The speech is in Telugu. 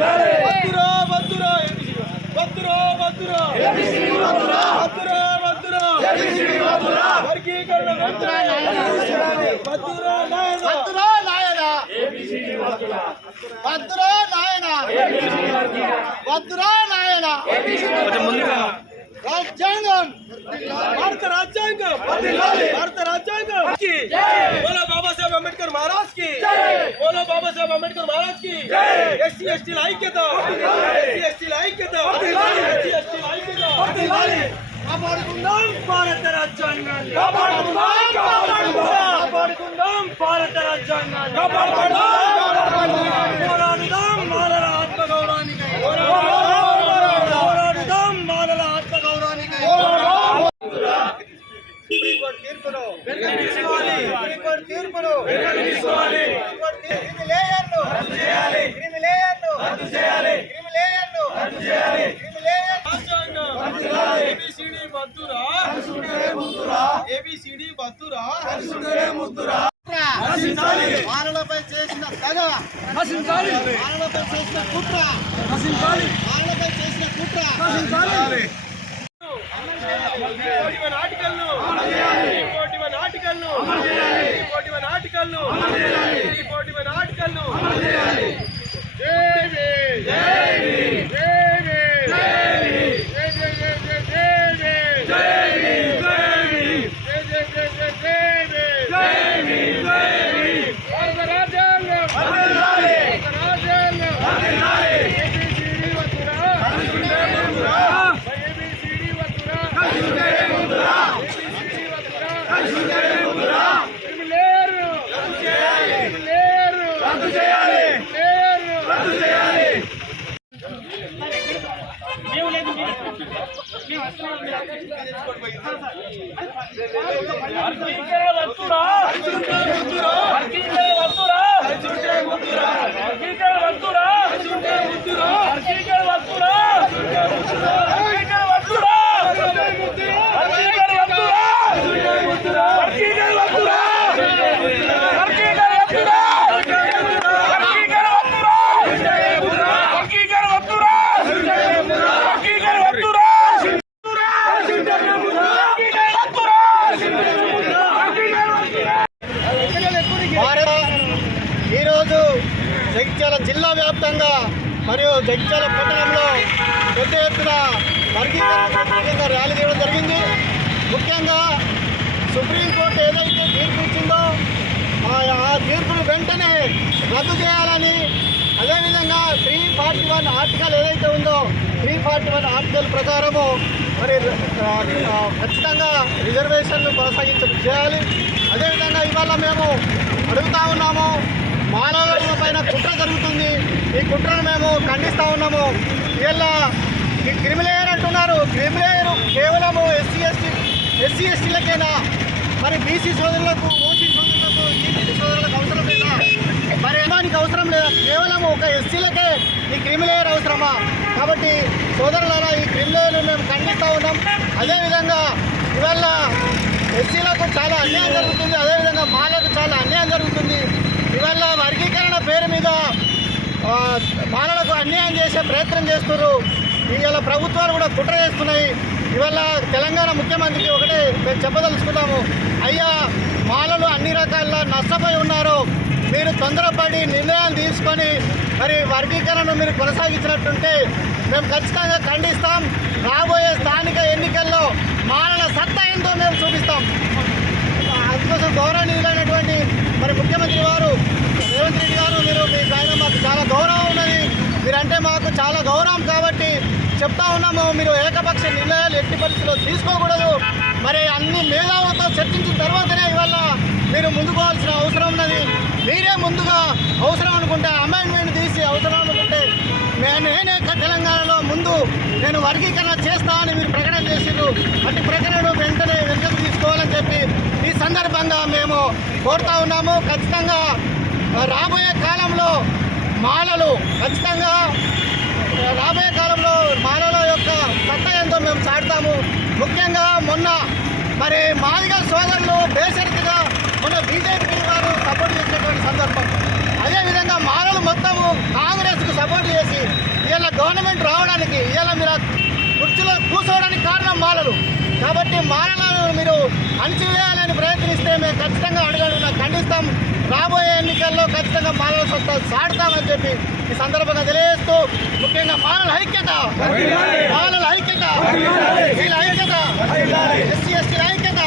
Dale. వర్గీకరణ వద్దురా నాయన వద్దురా నాయన ఏబిసిడి వద్దురా వద్దురా నాయన ఏబిసిడి వద్దురా నాయన ఏబిసిడి కొంచెం ముందుగా రాజ్యాంగం భారత రాజ్యాంగం భారత రాజ్యాంగం बोलो बाबा साहब अंबेडकर महाराज की बोलो बाबा साहब अंबेडकर महाराज की S C S T like के था S C S T like के था S C S T like के था కాపాడుకుందాం భారత రాజ్యాంగాన్ని. కాపాడుకుందాం కాపాడుకుందాం. కాపాడుకుందాం భారత రాజ్యాంగాన్ని. కాపాడుకుందాం పోరాడుదాం మాలల ఆత్మగౌరవానికి పోరాడుదాం మాలల ఆత్మగౌరవానికి సుప్రీంకోర్టు తీర్పును సుప్రీంకోర్టు తీర్పును సుప్రీంకోర్టు తీర్పు- క్రిమిలేయర్ను క్రిమిలేయర్ను క్రిమిలేయర్ను క్రిమిలేయర్ రాజ్యాంగం ఏబిసిడి బద్దురా ఏబిసిడి బద్దురా మానవులపై చేసిన దగ మానవులపై చేసిన కుట్ర. చేసిన కుట్ర. కోటి నాటికల్ను కోటి నాటికల్ను కోటి నాటికల్ను కోటి నాటికల్ను భారత ఈరోజు జగిత్యాల జిల్లా వ్యాప్తంగా మరియు జగిత్యాల పట్టణంలో పెద్ద ఎత్తున వర్గీకరణ ర్యాలీ చేయడం జరిగింది. ముఖ్యంగా సుప్రీంకోర్టు ఏదైతే తీర్పు ఇచ్చిందో ఆ- తీర్పును వెంటనే రద్దు చేయాలని అదేవిధంగా త్రీ ఫార్టీ వన్ ఆర్టికల్ ఏదైతే ఉందో త్రీ ఫార్టీ వన్ ఆర్టికల్ ప్రకారము మరి ఖచ్చితంగా రిజర్వేషన్లు కొనసాగించ చేయాలి. అదేవిధంగా ఇవాళ మేము అడుగుతా ఉన్నాము మానవుల పైన కుట్ర జరుగుతుంది. ఈ కుట్రను మేము ఖండిస్తూ ఉన్నాము. వీళ్ళ ఈ క్రిమిలేయర్ అంటున్నారు. క్రిమిలేయర్ కేవలము ఎస్సీ ఎస్టీ ఎస్సీ ఎస్టీలకైనా? మరి బీసీ సోదరులకు ఓసీ సోదరులకు ఈబీసీ సోదరులకు అవసరం లేదా? మరి దానికి అవసరం లేదా. కేవలం ఒక ఎస్సీలకే ఈ క్రిమిలేయర్ అవసరమా? కాబట్టి సోదరులారా ఈ క్రిమిలేయర్ను మేము ఖండిస్తూ ఉన్నాం. అదేవిధంగా ఇవాళ ఎస్సీలకు చాలా అన్యాయం జరుగుతుంది. అదేవిధంగా మాలకు చాలా అన్యాయం జరుగుతుంది. ఇవాళ వర్గీకరణ పేరు మీద బాలలకు అన్యాయం చేసే ప్రయత్నం చేస్తున్నారు. ఇవాళ ప్రభుత్వాలు కూడా కుట్ర చేస్తున్నాయి. ఇవాళ తెలంగాణ ముఖ్యమంత్రికి ఒకటే మేము చెప్పదలుచుకున్నాము. అయ్యా మాలలు అన్ని రకాల నష్టపోయి ఉన్నారు. మీరు తొందరపడి నిర్ణయాలు తీసుకొని మరి వర్గీకరణను మీరు కొనసాగించినట్టుంటే మేము ఖచ్చితంగా ఖండిస్తాం. రాబోయే స్థానిక ఎన్నికల్లో మాలల సత్తా అందుకోసం గౌరవనీయులైనటువంటి మరి ముఖ్యమంత్రి వారు రేవంత్ రెడ్డి గారు మీరు మీ పైన మాకు చాలా గౌరవం ఉన్నది. మీరంటే మాకు చాలా గౌరవం కాబట్టి చెప్తా ఉన్నాము మీరు ఏకపక్ష నిర్ణయాలు ఎట్టి పరిస్థితుల్లో తీసుకోకూడదు. మరి అన్ని మేధావులతో చర్చించిన తర్వాతనే ఇవాళ మీరు ముందుకోవాల్సిన అవసరం ఉన్నది. మీరే ముందుగా అవసరం అనుకుంటే అమెండ్మెంట్ తీసి అవసరం నేను వర్గీకరణ చేస్తా అని మీరు ప్రకటన చేసిండ్రు. అటు ప్రకటన వెంటనే వెనుకకు తీసుకోవాలని చెప్పి ఈ సందర్భంగా మేము కోరుతా ఉన్నాము. ఖచ్చితంగా రాబోయే కాలంలో మాలలు ఖచ్చితంగా రాబోయే కాలంలో మాలల యొక్క సత్త ఎంతో మేము చాటుతాము. ముఖ్యంగా మొన్న మరి మాదిగ సోదరులు బేసరికగా మొన్న బీజేపీ వారు సపోర్ట్ చేసినటువంటి సందర్భం అదేవిధంగా మాలలు మొత్తము కాంగ్రెస్కు సపోర్ట్ చేసి ఇవాళ గవర్నమెంట్ రావడానికి ఇవాళ మీరు కుర్చీలో కూర్చోవడానికి కారణం మాలలు. కాబట్టి మాలలను మీరు అణచివేయాలని ప్రయత్నిస్తే మేము ఖచ్చితంగా అడుగుతున్నా ఖండిస్తాం. రాబోయే ఎన్నికల్లో ఖచ్చితంగా మాలల సొంత సాడతామని చెప్పి ఈ సందర్భంగా తెలియజేస్తూ ముఖ్యంగా మాలల ఐక్యత మాలల ఐక్యత వీళ్ళ ఐక్యత ఎస్సీ ఎస్టీ ఐక్యత.